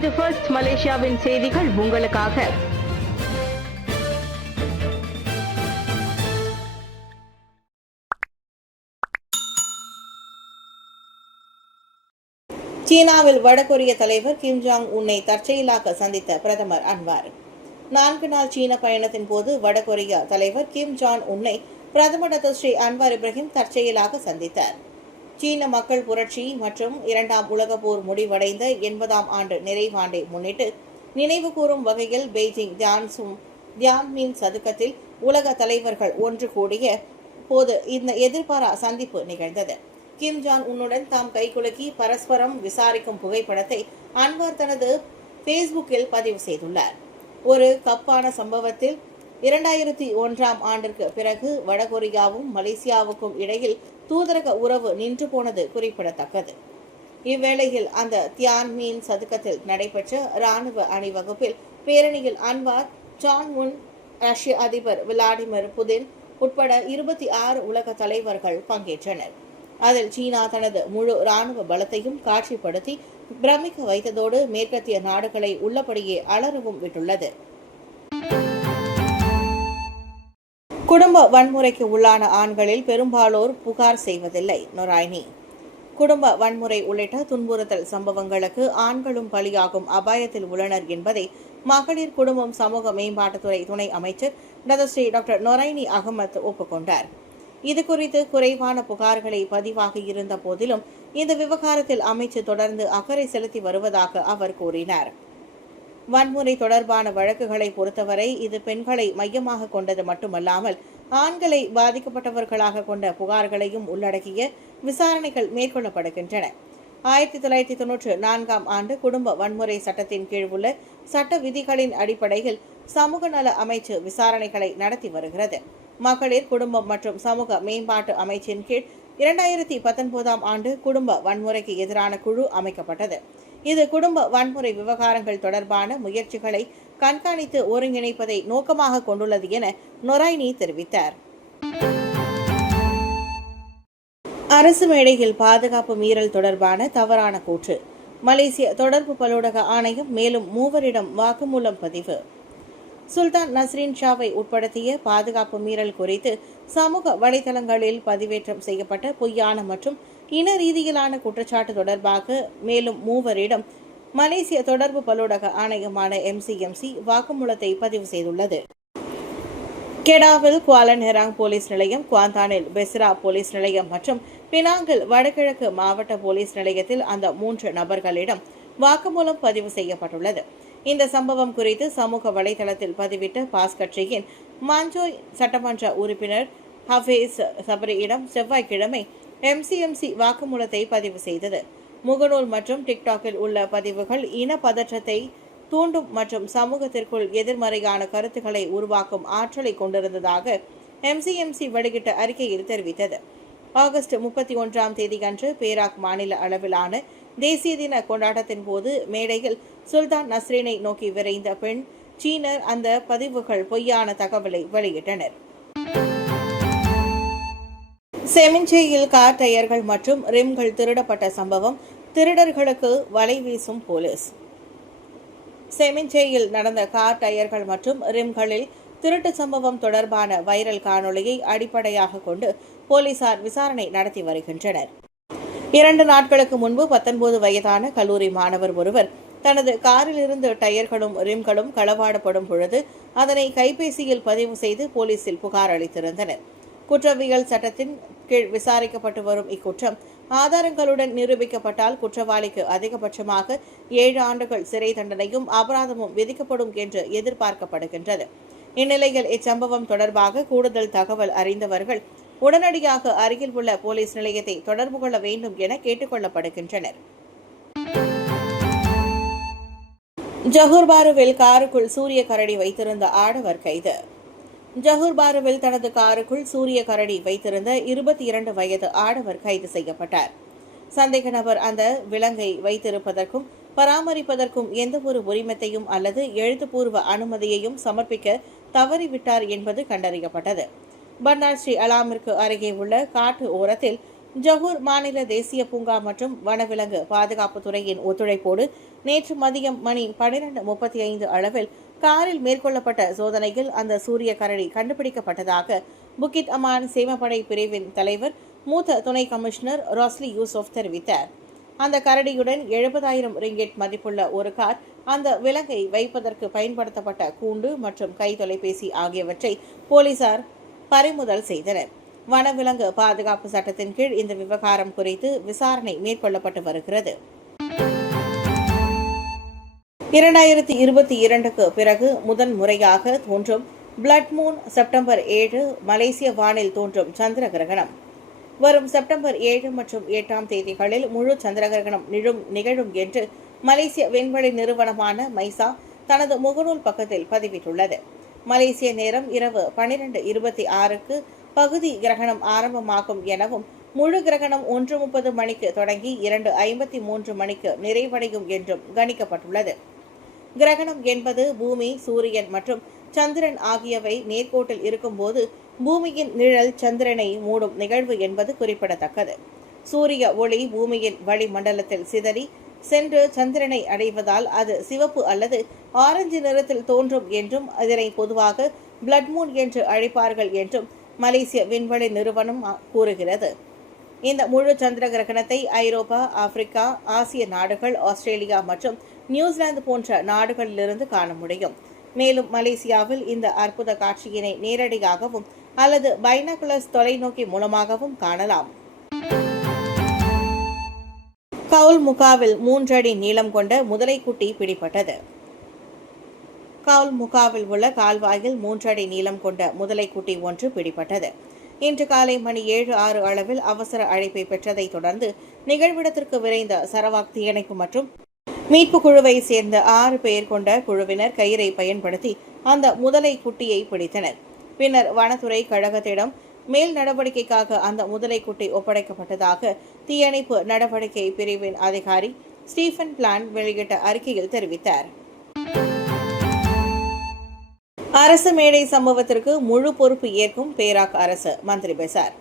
இது ஃபர்ஸ்ட் மலேசியாவின் செய்திகள் உங்களுக்காக. சீனாவில் வடகொரிய தலைவர் கிம் ஜாங் உன்னை தற்செயலாக சந்தித்த பிரதமர் அன்வார். 4 நாள் சீன பயணத்தின் போது வடகொரிய தலைவர் கிம் ஜாங் உன்னை பிரதமர் ஸ்ரீ அன்வார் இப்ராஹிம் தற்செயலாக சந்தித்தார். சீன மக்கள் புரட்சி மற்றும் 2ஆம் உலகப் போர் முடிவடைந்த 80ஆம் ஆண்டு நிறைவாண்டை முன்னிட்டு நினைவு கூறும் வகையில் பெய்ஜிங் தியான்மின் சதுக்கத்தில் உலக தலைவர்கள் ஒன்று கூடிய போது இந்த எதிர்பாரா சந்திப்பு நிகழ்ந்தது. கிம் ஜாங் உன்னுடன் தாம் கைகுலுக்கி பரஸ்பரம் விசாரிக்கும் புகைப்படத்தை அன்வார் தனது ஃபேஸ்புக்கில் பதிவு செய்துள்ளார். ஒரு கப்பான சம்பவத்தில் 2001ஆம் ஆண்டிற்கு பிறகு வடகொரியாவும் மலேசியாவுக்கும் இடையில் தூதரக உறவு நின்று போனது குறிப்பிடத்தக்கது. இவ்வேளையில் அந்த தியான்மின் சதுக்கத்தில் நடைபெற்ற இராணுவ அணிவகுப்பில் பேரணியில் அன்வார், ஜாங் உன், ரஷ்ய அதிபர் விளாடிமிர் புதின் உட்பட 26 உலக தலைவர்கள் பங்கேற்றனர். அதில் சீனா தனது முழு இராணுவ பலத்தையும் காட்சிப்படுத்தி பிரமிக்க வைத்ததோடு மேற்கத்திய நாடுகளை உள்ளபடியே அலறவும் விட்டுள்ளது. குடும்ப வன்முறைக்கு உள்ளான ஆண்களில் பெரும்பாலோர் புகார் செய்வதில்லை. நொராய்னி. குடும்ப வன்முறை உள்ளிட்ட துன்புறுத்தல் சம்பவங்களுக்கு ஆண்களும் பலியாகும் அபாயத்தில் உள்ளனர் என்பதை மகளிர் குடும்பம் சமூக மேம்பாட்டுத்துறை துணை அமைச்சர் டாக்டர் நொரைனி அகமத் ஒப்புக்கொண்டார். இதுகுறித்து குறைவான புகார்களை பதிவாகி இருந்த போதிலும் இந்த விவகாரத்தில் அமைச்சு தொடர்ந்து அக்கறை செலுத்தி வருவதாக அவர் கூறினார். வன்முறை தொடர்பான வழக்குகளை பொறுத்தவரை இது பெண்களை மையமாக கொண்டது மட்டுமல்லாமல் ஆண்களை பாதிக்கப்பட்டவர்களாக கொண்ட புகார்களையும் உள்ளடக்கிய விசாரணைகள் மேற்கொள்ளப்படுகின்றன. 1994ஆம் ஆண்டு குடும்ப வன்முறை சட்டத்தின் கீழ் உள்ள சட்ட விதிகளின் அடிப்படையில் சமூக நல அமைச்சு விசாரணைகளை நடத்தி வருகிறது. மகளிர் குடும்பம் மற்றும் சமூக மேம்பாட்டு அமைச்சின் கீழ் 2019ஆம் ஆண்டு குடும்ப வன்முறைக்கு எதிரான குழு அமைக்கப்பட்டது. இது குடும்ப வன்முறை விவகாரங்கள் தொடர்பான முயற்சிகளை கண்காணித்து ஒருங்கிணைப்பதை நோக்கமாக கொண்டுள்ளது என நொரைனி தெரிவித்தார். அரசு மேடையில் பாதுகாப்பு மீறல் தொடர்பான தவறான கூற்று. மலேசிய தொடர்பு பலூடக ஆணையம் மேலும் 3 வாக்குமூலம் பதிவு. சுல்தான் நஸ்ரின் ஷாவை உட்படுத்திய பாதுகாப்பு மீறல் குறித்து சமூக வலைதளங்களில் பதிவேற்றம் செய்யப்பட்ட பொய்யான மற்றும் இன ரீதியிலான குற்றச்சாட்டு தொடர்பாக மேலும் 3 மலேசிய தொடர்பு பலூடக ஆணையமான MCMC வாக்குமூலத்தை பதிவு செய்துள்ளது. கெடாவில் குவாலநெராங் போலீஸ் நிலையம், குவாந்தானில் பெஸ்ரா போலீஸ் நிலையம் மற்றும் பினாங்கில் வடகிழக்கு மாவட்ட போலீஸ் நிலையத்தில் அந்த 3 நபர்களிடம் வாக்குமூலம் பதிவு செய்யப்பட்டுள்ளது. இந்த சம்பவம் குறித்து சமூக வலைதளத்தில் பதிவிட்ட பாஸ் கட்சியின் மாஞ்சோய் சட்டமன்ற உறுப்பினர் ஹஃபேஸ் சபரியிடம் செவ்வாய்க்கிழமை MCMC வாக்குமூலத்தை பதிவு செய்தது. முகநூல் மற்றும் டிக்டாக்கில் உள்ள பதிவுகள் இன பதற்றத்தை தூண்டும் மற்றும் சமூகத்திற்குள் எதிர்மறையான கருத்துக்களை உருவாக்கும் ஆற்றலை கொண்டிருந்ததாக MCMC வெளியிட்ட அறிக்கையில் தெரிவித்தது. ஆகஸ்ட் 31ஆம் தேதியன்று பேராக் மாநில அளவிலான தேசிய தின கொண்டாட்டத்தின் போது மேடையில் சுல்தான் நஸ்ரினை நோக்கி விரைந்த பெண் சீனர் அந்த பதிவுகள் பொய்யான தகவலை வெளியிட்டனர். செமிஞ்சேயில் கார் டயர்கள் மற்றும் ரிம்கள் திருடப்பட்ட சம்பவம், திருடர்களுக்கு வலை வீசும் போலீஸ். செமிஞ்சேயில் நடந்த கார் டயர்கள் மற்றும் ரிம்களில் திருட்டு சம்பவம் தொடர்பான வைரல் காணொளியை அடிப்படையாக கொண்டு போலீசார் விசாரணை நடத்தி வருகின்றனர். 2 நாட்களுக்கு முன்பு 19 வயதான கல்லூரி மாணவர் ஒருவர் தனது காரிலிருந்து டயர்களும் ரிம்களும் களவாடப்படும் பொழுது அதனை கைபேசியில் பதிவு செய்து போலீசில் புகார் அளித்திருந்தனர். குற்றவியல் சட்டத்தின் கீழ் விசாரிக்கப்பட்டு வரும் இக்குற்றம் ஆதாரங்களுடன் நிரூபிக்கப்பட்டால் குற்றவாளிக்கு அதிகபட்சமாக 7 ஆண்டுகள் சிறை தண்டனையும் அபராதமும் விதிக்கப்படும் என்று எதிர்பார்க்கப்படுகின்றது. இந்நிலையில் இச்சம்பவம் தொடர்பாக கூடுதல் தகவல் அறிந்தவர்கள் உடனடியாக அருகில் உள்ள போலீஸ் நிலையத்தை தொடர்பு கொள்ள வேண்டும் என கேட்டுக் கொள்ளப்படுகின்றனர். ஜஹூர் பாருவில் காருக்குள் சூரிய கரடி வைத்திருந்த ஆடவர் கைது. ஜஹூர் பாருவில் தனது காருக்குள் சூரிய கரடி வைத்திருந்த 22 வயது ஆடவர் கைது செய்யப்பட்டார். சந்தேக நபர் அந்த விலங்கை வைத்திருப்பதற்கும் பராமரிப்பதற்கும் எந்தவொரு உரிமத்தையும் அல்லது எழுத்துப்பூர்வ அனுமதியையும் சமர்ப்பிக்க தவறிவிட்டார் என்பது கண்டறியப்பட்டது. பண்டார் ஸ்ரீ அலாமிற்கு அருகே உள்ள காட்டு ஓரத்தில் ஜொஹூர் மாநில தேசிய பூங்கா மற்றும் வனவிலங்கு பாதுகாப்பு துறையின் ஒத்துழைப்போடு நேற்று மதியம் மணி 12:35 அளவில் காரில் மேற்கொள்ளப்பட்ட சோதனையில் அந்த சூரிய கரடி கண்டுபிடிக்கப்பட்டதாக புக்கிட் அமான் சேமப்படை பிரிவின் தலைவர் மூத்த துணை கமிஷனர் ராஸ்லி யூசுப் தெரிவித்தார். அந்த கரடியுடன் 70,000 ரிங்கெட் மதிப்புள்ள ஒரு கார், அந்த விலங்கை வைப்பதற்கு பயன்படுத்தப்பட்ட கூண்டு மற்றும் கை தொலைபேசி ஆகியவற்றை போலீசார் பறிமுதல் செய்தனர். வனவிலங்கு பாதுகாப்பு சட்டத்தின் கீழ் இந்த விவகாரம் குறித்து விசாரணை மேற்கொள்ளப்பட்டு வருகிறது. 2022க்கு பிறகு முதன் முறையாக தோன்றும் பிளட் மூன் செப்டம்பர் 7 மலேசிய வானில் தோன்றும் சந்திர கிரகணம். வரும் செப்டம்பர் 7 மற்றும் 8ஆம் தேதிகளில் முழு சந்திர கிரகணம் நிகழும் என்று மலேசிய விண்வெளி நிறுவனமான மைசா தனது முகநூல் பக்கத்தில் பதிவிட்டுள்ளது. மலேசிய நேரம் இரவு 12:26க்கு பகுதி கிரகணம் ஆரம்பமாகும் எனவும் முழு கிரகணம் 1:30 மணிக்கு தொடங்கி 2:53 மணிக்கு நிறைவடையும் என்றும் கணிக்கப்பட்டுள்ளது. கிரகணம் என்பது பூமி, சூரியன் மற்றும் சந்திரன் ஆகியவை நேர்கோட்டில் இருக்கும்போது பூமியின் நிழல் சந்திரனை மூடும் நிகழ்வு என்பது குறிப்பிடத்தக்கது. சூரிய ஒளி பூமியின் வளிமண்டலத்தில் சிதறி சென்று சந்திரனை அடைவதால் அது சிவப்பு அல்லது ஆரஞ்சு நிறத்தில் தோன்றும் என்றும் இதனை பொதுவாக பிளட் மூன் என்று அழைப்பார்கள் என்றும் மலேசிய விண்வெளி நிறுவனம் கூறுகிறது. இந்த முழு சந்திர கிரகணத்தை ஐரோப்பா, ஆப்பிரிக்கா, ஆசிய நாடுகள், ஆஸ்திரேலியா மற்றும் நியூசிலாந்து போன்ற நாடுகளிலிருந்து காண முடியும். மேலும் மலேசியாவில் இந்த அற்புத காட்சியினை நேரடியாகவும் அல்லது பைனாகுலர்ஸ் தொலைநோக்கி மூலமாகவும் காணலாம். கவுல் முகாவில் 3 அடி நீளம் கொண்ட முதலைக்குட்டி பிடிபட்டது. கவுல் முகாவில் உள்ள கால்வாயில் 3 அடி நீளம் கொண்ட முதலைக்குட்டி ஒன்று பிடிபட்டது. இன்று காலை மணி 7:06 அளவில் அவசர அழைப்பை பெற்றதை தொடர்ந்து நிகழ்விடத்திற்கு விரைந்த சரவாக் தீயணைப்பு மற்றும் மீட்பு குழுவை சேர்ந்த 6 பேர் கொண்ட குழுவினர் கயிறை பயன்படுத்தி அந்த முதலை குட்டியை பிடித்தனர். பின்னர் வனத்துறை கழகத்திடம் மேல் நடவடிக்கைக்காக அந்த முதலைக்குட்டி ஒப்படைக்கப்பட்டதாக தீயணைப்பு நடவடிக்கை பிரிவின் அதிகாரி ஸ்டீஃபன் பிளான் வெளியிட்ட அறிக்கையில் தெரிவித்தார். அரசு மேடை சம்பவத்திற்கு முழு பொறுப்பு ஏற்கும் பேராக் அரசு, மந்திரி பெசார்.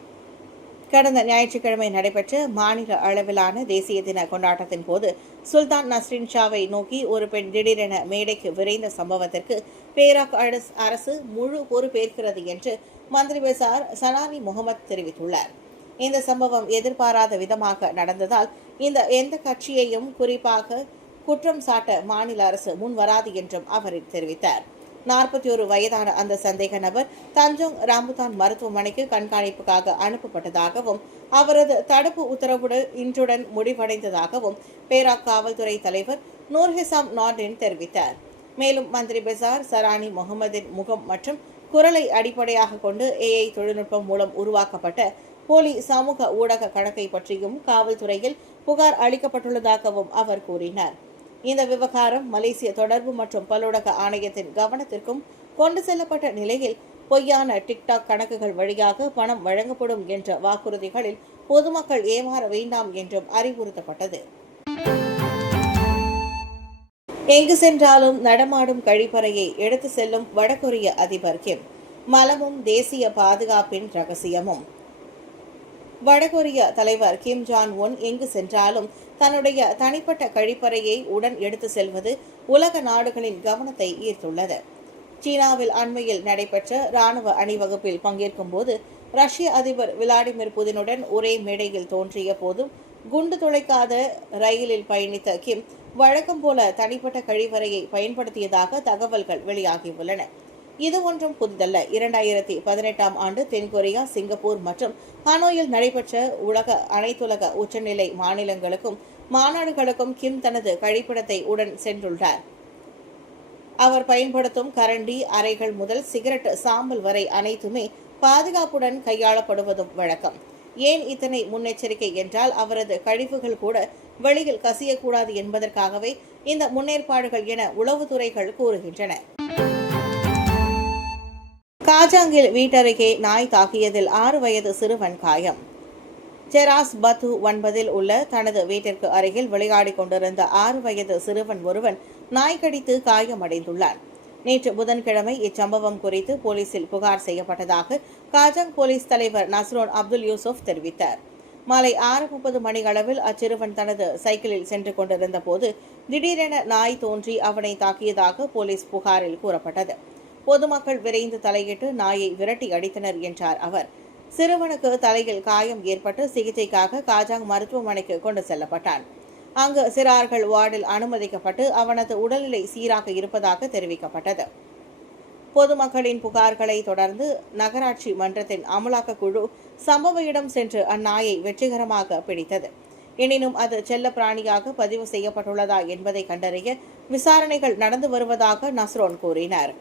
கடந்த ஞாயிற்றுக்கிழமை நடைபெற்ற மாநில அளவிலான தேசிய தின கொண்டாட்டத்தின் போது சுல்தான் நஸ்ரின் ஷாவை நோக்கி ஒரு பெண் திடீரென மேடைக்கு விரைந்த சம்பவத்திற்கு பேராக் அரசு முழு பொறுப்பேற்கிறது என்று மந்திரி பெசார் சனானி முகமது தெரிவித்துள்ளார். இந்த சம்பவம் எதிர்பாராத விதமாக நடந்ததால் எந்த கட்சியையும் குறிப்பாக குற்றம் சாட்ட மாநில அரசு முன்வராது என்றும் அவர் தெரிவித்தார். 41 வயதான அந்த சந்தேக நபர் தஞ்சோங் ராம்புதான் மருத்துவமனைக்கு கண்காணிப்புக்காக அனுப்பப்பட்டதாகவும் அவரது தடுப்பு உத்தரவுடன் இன்றுடன் முடிவடைந்ததாகவும் பேராக் காவல்துறை தலைவர் நூர்ஹிசாம் நார்டின் தெரிவித்தார். மேலும் மந்திரி பெசார் சரானி முகமதின் முகம் மற்றும் குரலை அடிப்படையாக கொண்டு AI தொழில்நுட்பம் மூலம் உருவாக்கப்பட்ட போலி சமூக ஊடக கணக்கை பற்றியும் காவல்துறையில் புகார் அளிக்கப்பட்டுள்ளதாகவும் அவர் கூறினார். இந்த விவகாரம் மலேசிய தொடர்பு மற்றும் பல்லூடக ஆணையத்தின் கவனத்திற்கும் கொண்டு செல்லப்பட்ட நிலையில் பொய்யான டிக்டாக் கணக்குகள் வழியாக பணம் வழங்கப்படும் என்ற வாக்குறுதிகளில் பொதுமக்கள் ஏமாற வேண்டாம் என்றும் அறிவுறுத்தப்பட்டது. எங்கு சென்றாலும் நடமாடும் கழிப்பறையை எடுத்து செல்லும் வடகொரிய அதிபர் கிம், மலமும் தேசிய பாதுகாப்பின் ரகசியமும். வடகொரிய தலைவர் கிம் ஜாங் உன் எங்கு சென்றாலும் தன்னுடைய தனிப்பட்ட கழிப்பறையை உடன் எடுத்து செல்வது உலக நாடுகளின் கவனத்தை ஈர்த்துள்ளது. சீனாவில் அண்மையில் நடைபெற்ற ராணுவ அணிவகுப்பில் பங்கேற்கும் போது ரஷ்ய அதிபர் விளாடிமிர் புதினுடன் ஒரே மேடையில் தோன்றிய போதும் குண்டு துளைக்காத ரயிலில் பயணித்த கிம் வழக்கம் போல தனிப்பட்ட கழிவறையை பயன்படுத்தியதாக தகவல்கள் வெளியாகியுள்ளன. இது ஒன்றும் புதிதல்ல. 2018ஆம் ஆண்டு தென்கொரியா, சிங்கப்பூர் மற்றும் ஹனோயில் நடைபெற்ற அனைத்துலக உச்சநிலை மாநிலங்களுக்கும் மாநாடுகளுக்கும் கிம் தனது கழிப்பிடத்தை உடன் சென்றுள்ளார். அவர் பயன்படுத்தும் கரண்டி, அறைகள் முதல் சிகரெட் சாம்பல் வரை அனைத்துமே பாதுகாப்புடன் கையாளப்படுவதும் வழக்கம். ஏன் இத்தனை முன்னெச்சரிக்கை என்றால் அவரது கழிவுகள் கூட வெளியில் கசியக்கூடாது என்பதற்காகவே இந்த முன்னேற்பாடுகள் என உளவுத்துறைகள் கூறுகின்றன. காஜாங்கில் வீட்டருகே நாய் தாக்கியதில் 6 வயது சிறுவன் காயம். செராஸ் பத்து 9 உள்ள தனது வீட்டிற்கு அருகில் விளையாடிக் கொண்டிருந்த 6 வயது சிறுவன் ஒருவன் நாய் கடித்து காயமடைந்துள்ளான். நேற்று புதன்கிழமை இச்சம்பவம் குறித்து போலீசில் புகார் செய்யப்பட்டதாக காஜாங் போலீஸ் தலைவர் நஸ்ரோன் அப்துல் யூசுப் தெரிவித்தார். மாலை 6:30 மணி அளவில் அச்சிறுவன் தனது சைக்கிளில் சென்று கொண்டிருந்த போது திடீரென நாய் தோன்றி அவனை தாக்கியதாக போலீஸ் புகாரில் கூறப்பட்டது. பொதுமக்கள் விரைந்து தலையிட்டு நாயை விரட்டி அடித்தனர் என்றார் அவர். சிறுவனுக்கு தலையில் காயம் ஏற்பட்டு சிகிச்சைக்காக காஜாங் மருத்துவமனைக்கு கொண்டு செல்லப்பட்டான். அங்கு சிறார்கள் வார்டில் அனுமதிக்கப்பட்டு அவனது உடல்நிலை சீராக இருப்பதாக தெரிவிக்கப்பட்டது. பொதுமக்களின் புகார்களை தொடர்ந்து நகராட்சி மன்றத்தின் அமலாக்க குழு சம்பவ இடம் சென்று அந்நாயை வெற்றிகரமாக பிடித்தது. எனினும் அது செல்ல பிராணியாக பதிவு செய்யப்பட்டுள்ளதா என்பதை கண்டறிய விசாரணைகள் நடந்து வருவதாக நஸ்ரோன் கூறினார்.